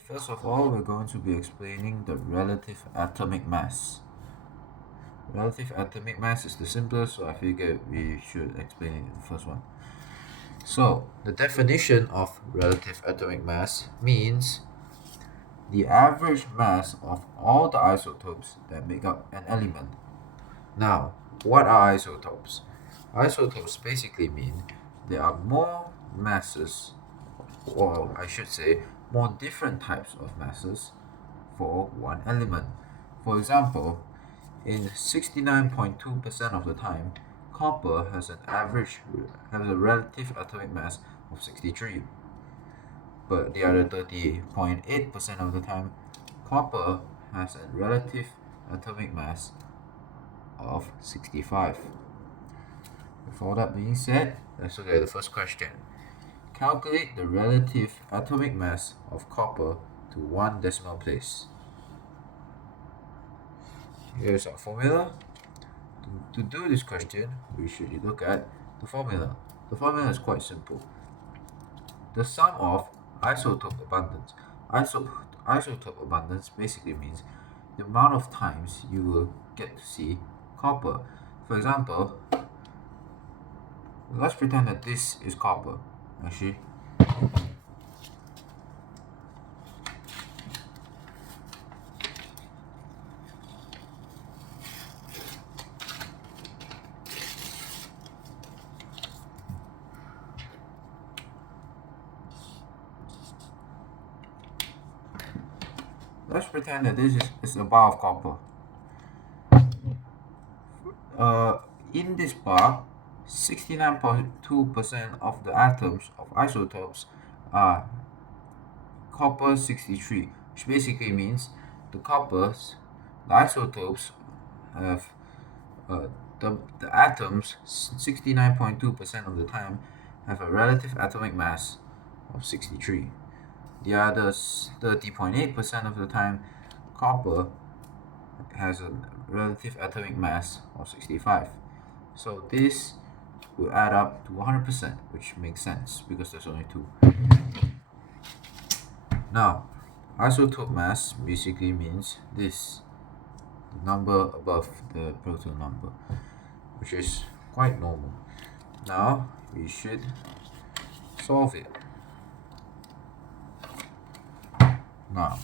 First of all, we're going to be explaining the relative atomic mass. Relative atomic mass is the simplest, so I figured we should explain it the first one. So, the definition of relative atomic mass means the average mass of all the isotopes that make up an element. Now, what are isotopes? Isotopes basically mean there are more masses, or I should say, more different types of masses for one element. For example, in 69.2% of the time, copper has a relative atomic mass of 63. But the other 30.8% of the time, copper has a relative atomic mass of 65. With all that being said, let's look at the first question. Calculate the relative atomic mass of copper to one decimal place. Here's our formula. To do this question, we should look at the formula. The formula is quite simple. The sum of isotope abundance. Isotope abundance basically means the amount of times you will get to see copper. For example, let's pretend that this is copper. Actually, let's pretend that this is a bar of copper. In this bar, 69.2% of the atoms of isotopes are copper 63, which basically means the isotopes have the atoms 69.2% of the time have a relative atomic mass of 63. The others 30.8% of the time, copper has a relative atomic mass of 65. So this will add up to 100%, which makes sense because there's only two. Now, isotope mass basically means this, the number above the proton number, which is quite normal. Now, we should solve it. Now,